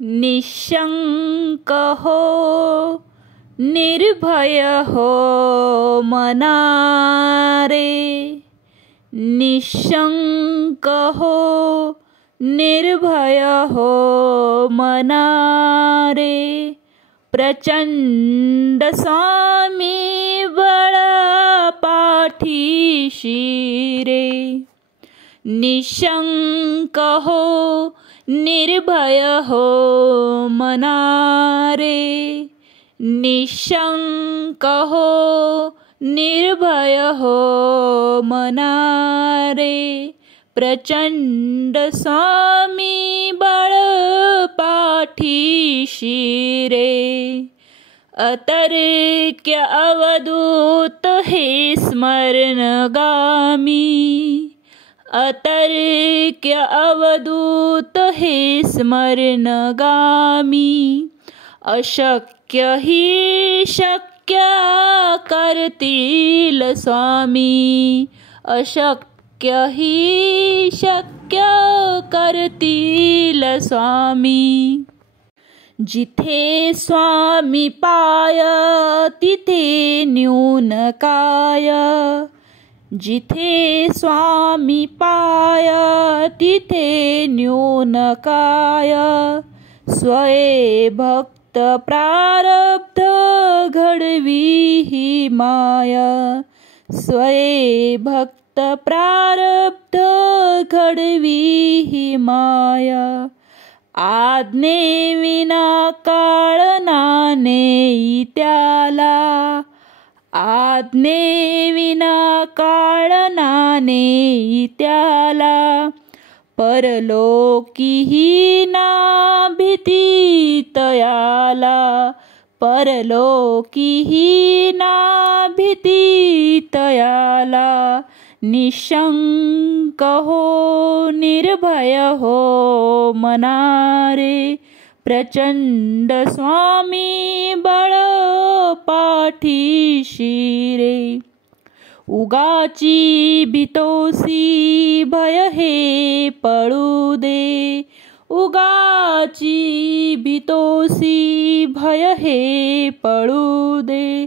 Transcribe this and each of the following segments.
निशंक हो निर्भय हो मना रे, निशंक हो निर्भय हो मना रे, प्रचंड स्वामी बळ पाठीशी रे, निशंक हो निर्भय हो मना रे, निशंक हो निर्भय हो मना रे, प्रचंड स्वामी बळ पाठीशी रे, अतर्क्य अवधूत हे स्मरणगामी, अतर्क्य अवधूत हे स्मरणगामी, अशक्य ही शक्य करतील स्वामी, अशक्य ही शक्य करतील स्वामी, जिथे स्वामी पाय तिथे न्यून काय, जिथे स्वामी पाय तिथे न्यून काय, स्वये भक्त प्रारब्ध घडवी ही माया, स्वये भक्त प्रारब्ध घडवी ही माया, आज्ञे विना काळ नाने त्याला, आज्ञे विना काळ नाने त्याला, परलोकीही ना भीती तयाला, परलोकीही ना भीती तयाला, निशंक हो निर्भय हो मना रे, प्रचंड स्वामी बळ पाठीशी रे, उगाची भीतोसी भय हे पळू दे, उगाची भीतोसी भय हे पळू दे,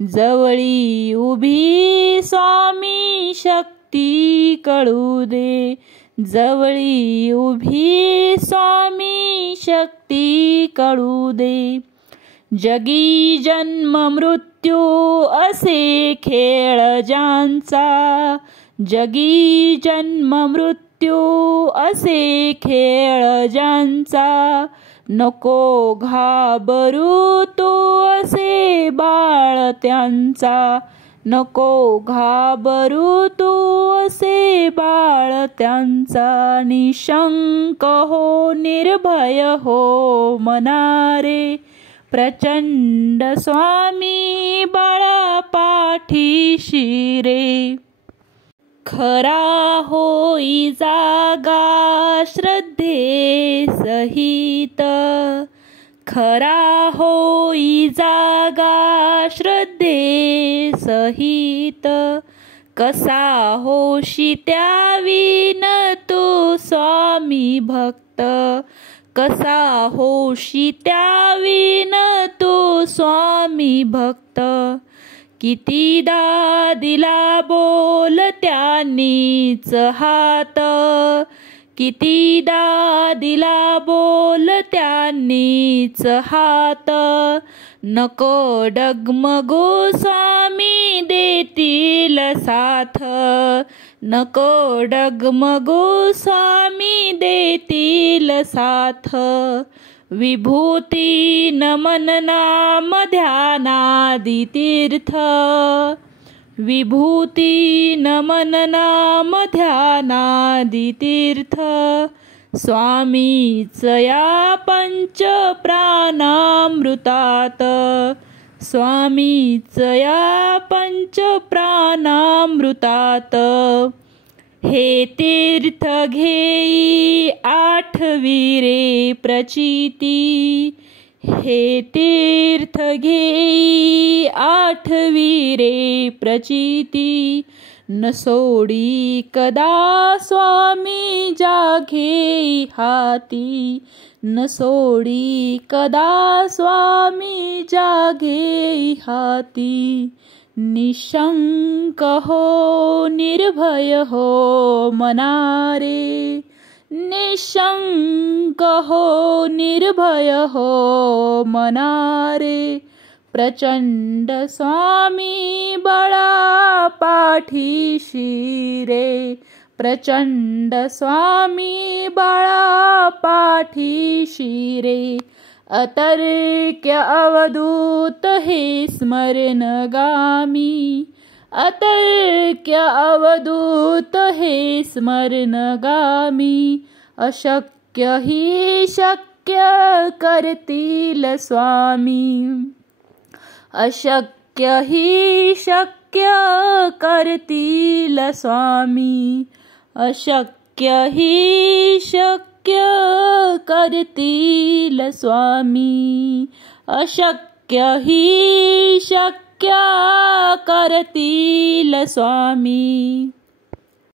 जवळी उभी स्वामी शक्ती कळू दे, जवळी उभी स्वामी शक्ती कळू दे, जगी जन्म मृत्यू असे खेळ ज्यांचा, जगी जन्म मृत्यू असे खेळ ज्यांचा, नको घाबरू तू असे बाळ त्यांचा, नको घाबरू तू असे बाळ त्यांचा, निशंक हो निर्भय हो मना रे, प्रचंड स्वामी बळ पाठीशी रे, खरा होई जागा श्रद्धे सहित, खरा होई जागा श्रद्धे सहित, कसा होशी त्याविन तू स्वामी भक्त, कसा होशी त्याविन तू स्वामी भक्त, कितीदा दिला बोल त्यांनीच हात, कितीदा दिला बोल त्यांनीच हात, नको डगमगू स्वामी देतील साथ, नको डगमगू स्वामी देतील साथ, विभूती नमन नाम ध्यानादि तीर्थ, विभूती नमन नाम ध्यानादि तीर्थ, स्वामीच या पंच प्राणामृतात, स्वामीच या पंच प्राणामृतात, हे तीर्थ घेई आठवी रे प्रचिती, हे तीर्थ घेई आठवी रे प्रचिती, न सोडी कदा स्वामी जाघे हाती, न सोडी कदा स्वामी जाघे हाती। निशंक हो निर्भय हो मनारे, निशंक हो निर्भय हो मनारे। प्रचंड स्वामी बळा पाठीशी रे, प्रचंड स्वामी बळा पाठीशी रे। अतर्क्य अवधूत हे स्मरणगामी, अतर्क्य अवधूत हे स्मरणगामी। अशक्य ही शक्य करतील स्वामी, अशक्य ही शक्य करतील स्वामी, अशक्य ही शक्य करतील स्वामी, अशक्य ही शक्य करतील स्वामी।